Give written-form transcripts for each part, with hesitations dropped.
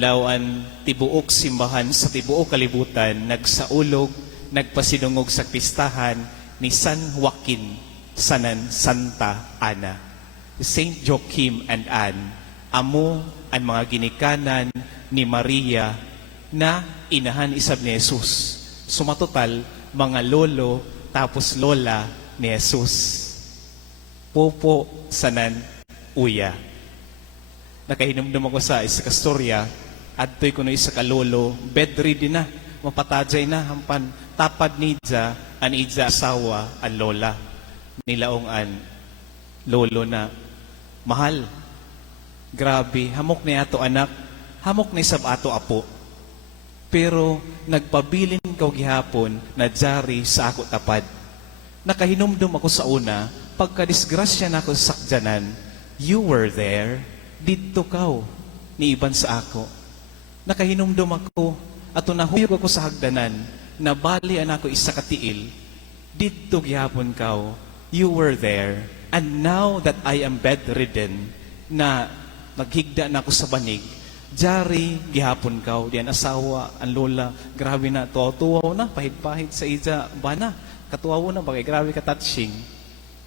Lawan tibuok simbahan sa tibuok kalibutan nagsaulog, nagpasidungog sa pistahan ni San Joaquin sanan Santa Ana. Saint Joachim and Anne, amo ang mga ginikanan ni Maria na inahan isab ni Jesus. Sumatotal, mga lolo tapos lola ni Jesus. Popo sanan uya. Nakahinumdum ako sa isa kastorya, adtoy ko no isa kalolo, bedridden na, mapatajay na, hampan, tapad nidja, an idja asawa, an lola. Nilaong an lolo na, mahal, grabe, hamok na ato anak, hamok na isab ato apo. Pero nagpabilin ko gihapon na jari sa ako tapad. Nakahinumdum ako sa una, pagkadisgrasya na ako sa sakjanan, you were there, dito kaw, ni iban sa ako. Nakahinumdum ako, ato nahuyog ako sa hagdanan, na bali an ako isa katiil, dito gihapon kaw, you were there, and now that I am bedridden, na naghigda na ako sa banig, jari gihapon kaw, diyan asawa, ang lola, grabe na, tuwaw-tuwaw na, pahid-pahid sa ija, bana, katuwaw na, bagay, grabe ka-touching.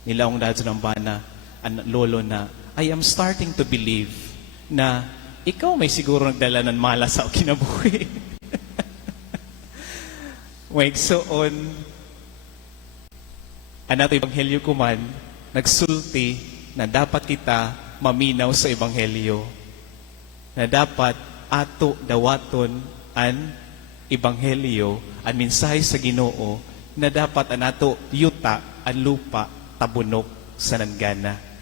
Nilaong dadyo ng bana, ang lolo na, I am starting to believe na ikaw may siguro nagdala ng mala sa kinabuhi. Maigsoon, anato ebanghelyo kuman, nagsulti na dapat kita maminaw sa ebanghelyo. Na dapat ato dawaton ang ebanghelyo, ang mensahe sa Ginoo, na dapat anato yuta ang lupa tabunok sa nanggana.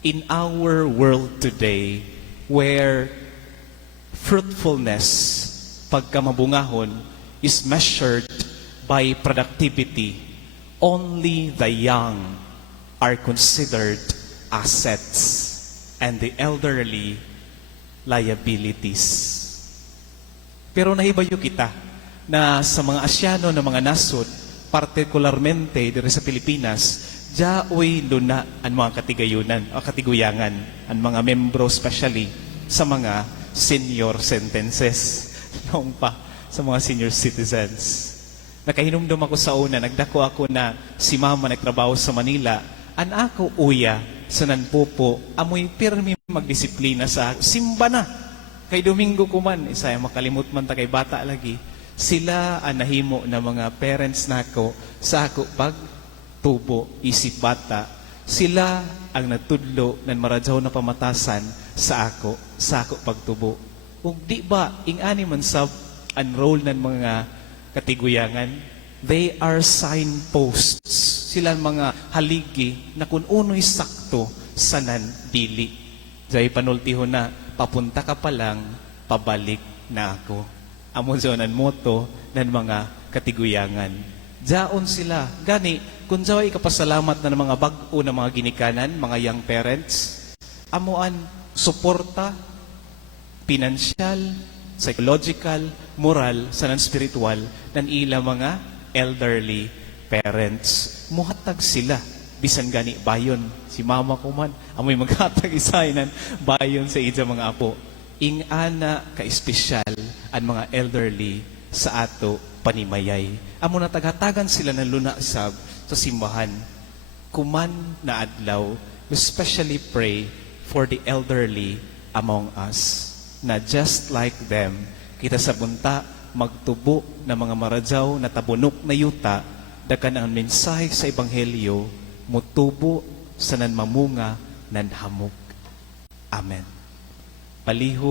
In our world today, where fruitfulness, pagkamabungahon, is measured by productivity, only the young are considered assets and the elderly liabilities. Pero nahibayo kita na sa mga Asyano na mga nasod, partikularmente dito sa Pilipinas, jaoy luna ang mga katigayunan o katiguyangan, ang mga membro especially sa mga senior sentences noong pa sa mga senior citizens. Nakahinumdum ako sa una, nagdako ako na si mama nagtrabaho sa Manila, an ako uya sa nanpupo, amoy pirmi magdisiplina sa simba na. Kay Domingo kuman, isa makalimut man ta kay bata lagi, sila ang nahimo na mga parents nako sa ako pag tubo, isip bata, sila ang natudlo ng maradyaw na pamatasan sa ako pagtubo. Ug di ba, ingani man sab ang role ng mga katiguyangan, they are signposts. Sila mga haligi na kung uno'y sakto sanan dili. Diyay panultiho na, papunta ka pa lang, pabalik na ako. Amo dyan ang moto ng mga katiguyangan. Diyaon sila. Gani, kung diyaway kapasalamat na ng mga bag-o na mga ginikanan, mga young parents, amuan, suporta, pinansyal, psychological, moral, sanan spiritual, ng ila mga elderly parents. Muhatag sila. Bisan gani, bayon. Si mama ko man, amoy maghatag isainan, bayon sa ija mga apo. Ingana ka-espesyal ang mga elderly sa ato panimayay. Amo na taghatagan sila ng luna sab sa simbahan. Kuman na adlaw, especially pray for the elderly among us. Na just like them, kita sa bunta, magtubo na mga maradyaw na tabunok na yuta, dakan ang mensahe sa ebanghelyo, mutubo sa nanmamunga nan hamog. Amen. Paliho